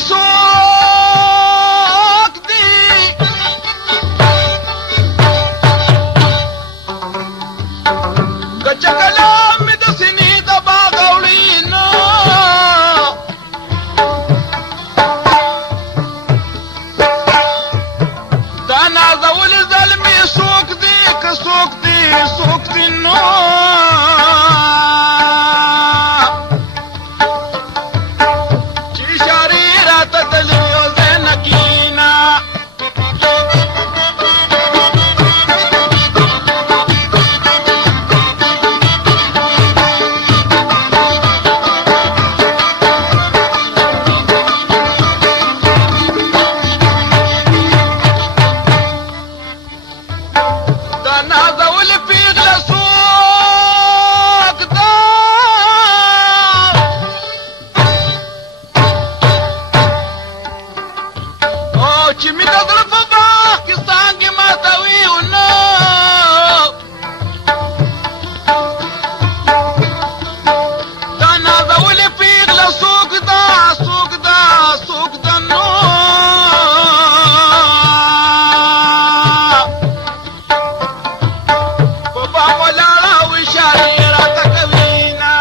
سوق دي کچا کلام د سینې د باغ وړینا دا نازول ظلمي سوق دي که سوق دي سوق دي نو چې می د زړه په باغ کې څانګې ماتوي او نه دا نازولې پیغله څوک ده څوک ده څوک ده نو په باغ ولاړه او اشارې راته کوي نه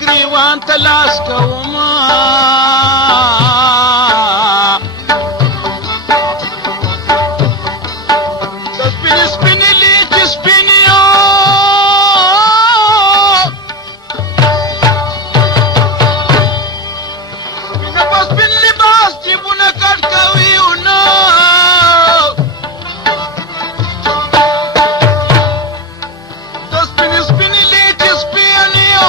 ګریوان تلاش کوما د سپین سپین لیک سپینیو سپین په سپین لباس جیبونه کټ کوي او نه د سپین سپین لیک سپینیو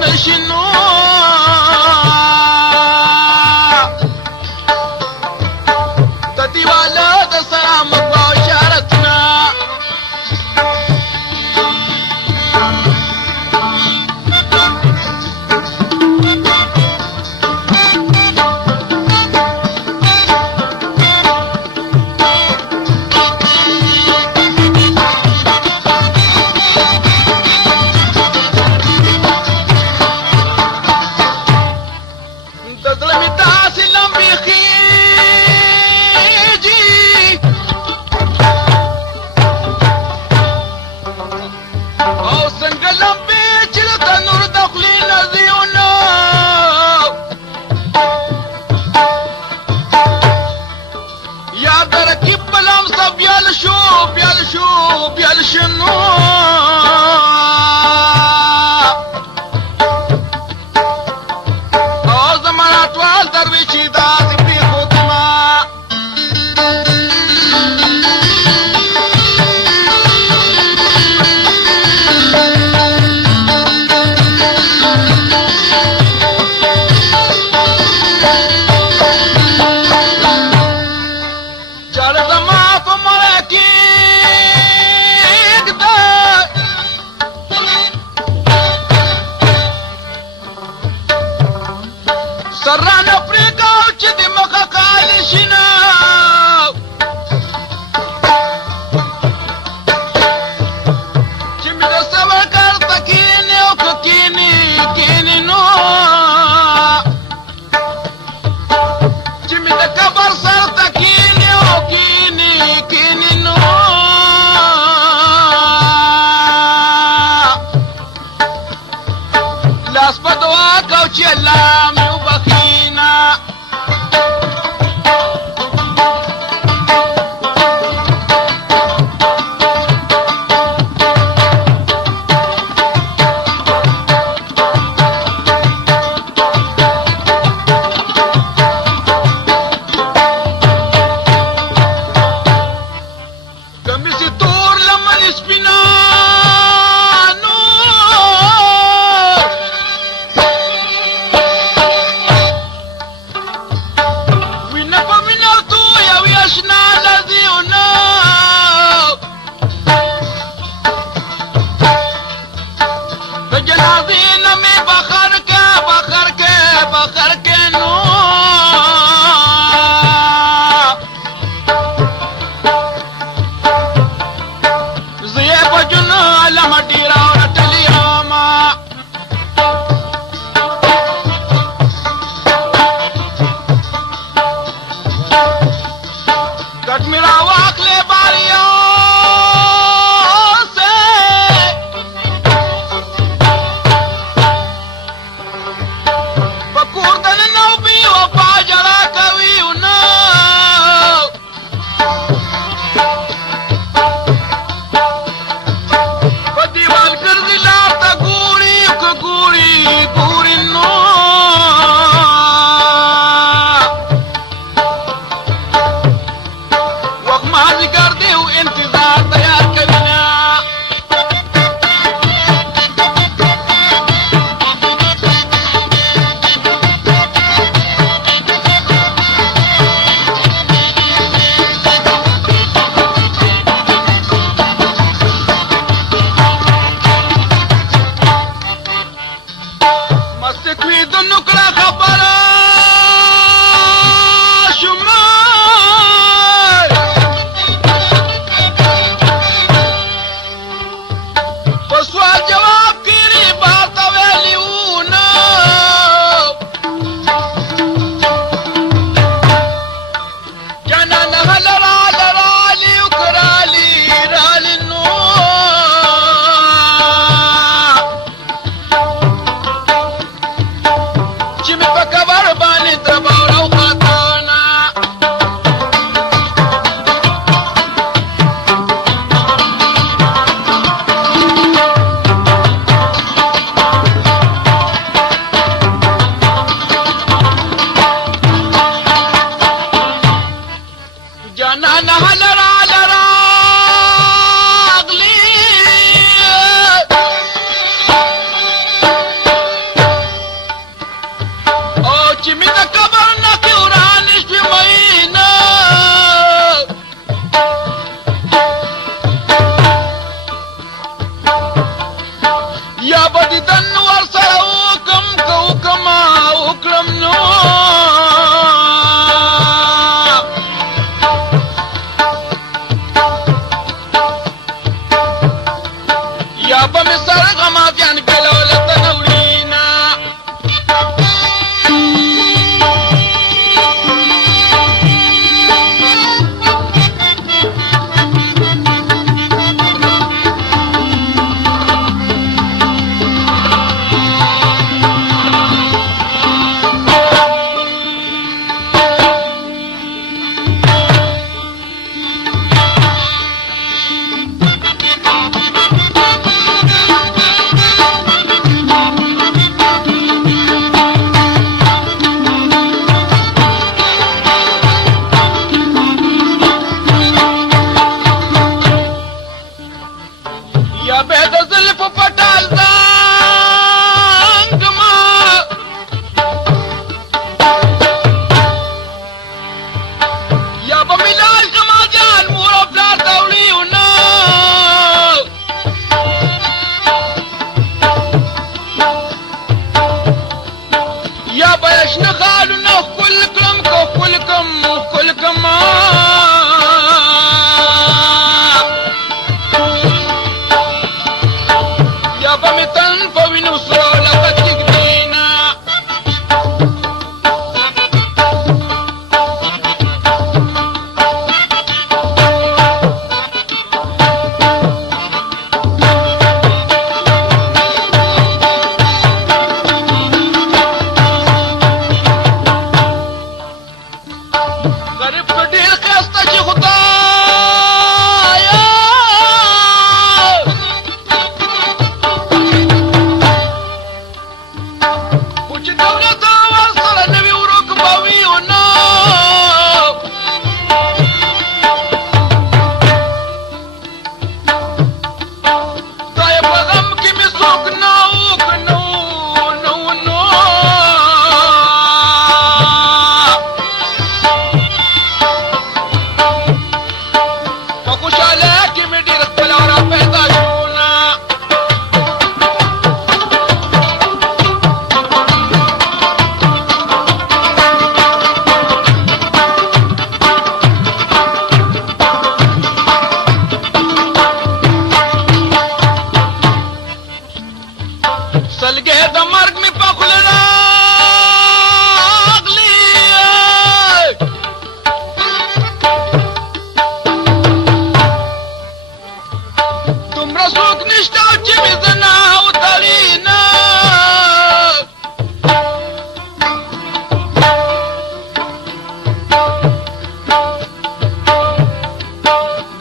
نشینو د دیواله د سلام په اشارتنا لمسه بيل شنو او زمانه ټول درویشي داسې پرېښودمه سرانه پرېږدو چې د مخه کالي شي نه چې مې د صبر کار ته کښېني او که کښېني نو چې مې د کبر سر ته کښېني او کښېني نو لاس په دعا کو چې الله مې وبخښينه کمیس تور لمن سپینا بخر کے نو زیه بجن علم ډیرا ورتلی ما کټ میرا واخلې باریو غریب ته ډېر ښایسته چې خدایه خو چې دولت ورسره نه وي ورک به وي ونه خدایه په غم کې مې څوک نه و که نه سلګې د مرګ مې په خوله راغلي دومره څوک نشته چې مې زنه وتړي نه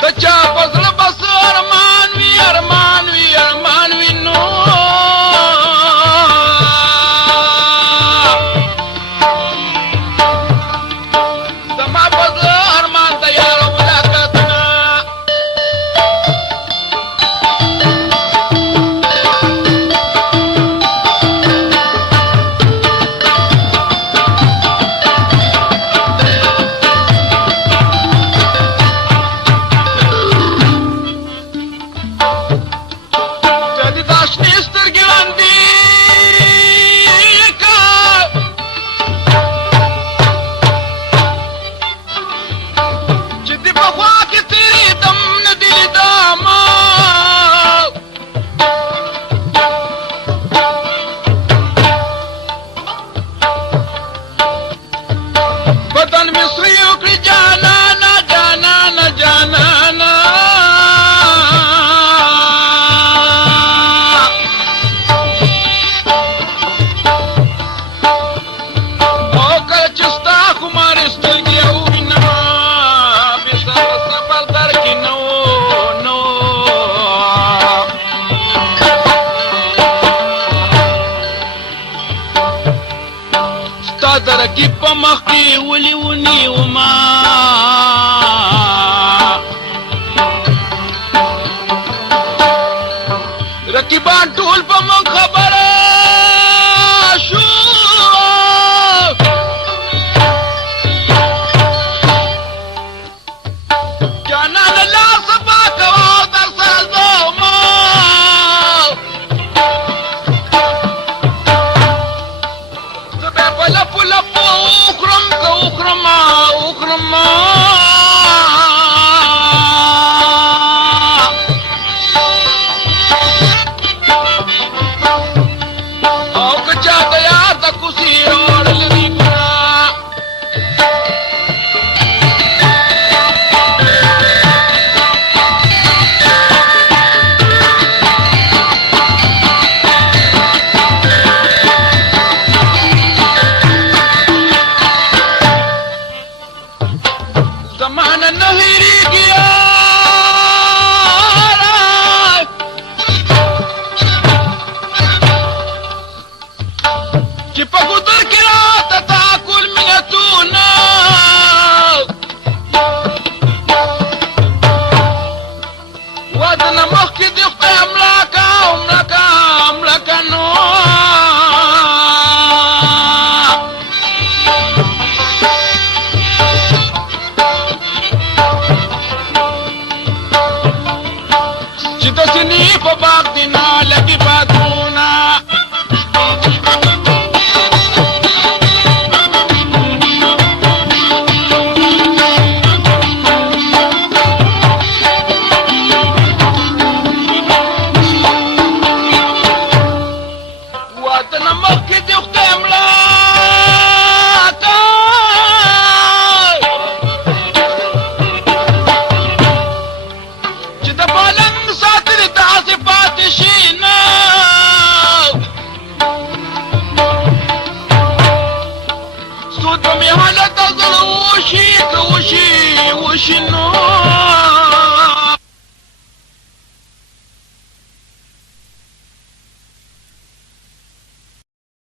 د چا په زړه بس ارمان وي ارمان وي ارمان وي نو د رقیب په مخ کې ولي ونیوما رقیبان ټول په من خبره شو جانان لا سبا کوه در سره زوما لفو لفو اخرم که اخرما اخرما او که چا د یار د کوڅې وړلې ګنا زمانه نه هېرېږي یاره چې په ګودر کې راته تاکل مینتونه واده نه مخکې دې خدای مړه مړه نو چې د سینې په باغ دې نه لګي بادونه واده نه مخکې دې خدای مړه چې د بالنګ ساتلې داسې پاتې شي نه سود به مې حالت زړه وشي که وشي وشي نو